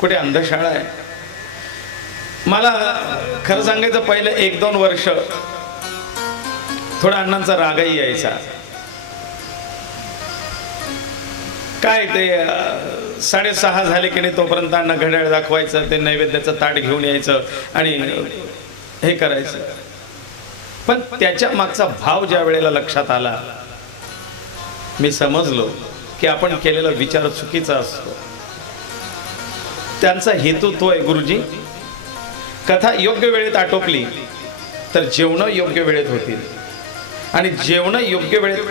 कुठे अंधशाळा आहे. मला खरं सांगायचं पहिलं 1-2 वर्ष थोडा अण्णांचा रागही यायचा. काय ते 6:30 झाले की नाही तोपर्यंत अण्णा घड्याळ दाखवायचं, ते नैवेद्याचं ताट घेऊन यायचं आणि हे करायचं. पण त्याच्या मागचा भाव ज्या वेळेला लक्षात आला, मी समजलो की आपण केलेला विचार चुकीचा असतो. त्यांचा हेतू तो आहे, गुरुजी कथा योग्य वेळेत आटोपली तर जेवण योग्य वेळेत होतील आणि जेवण योग्य वेळेत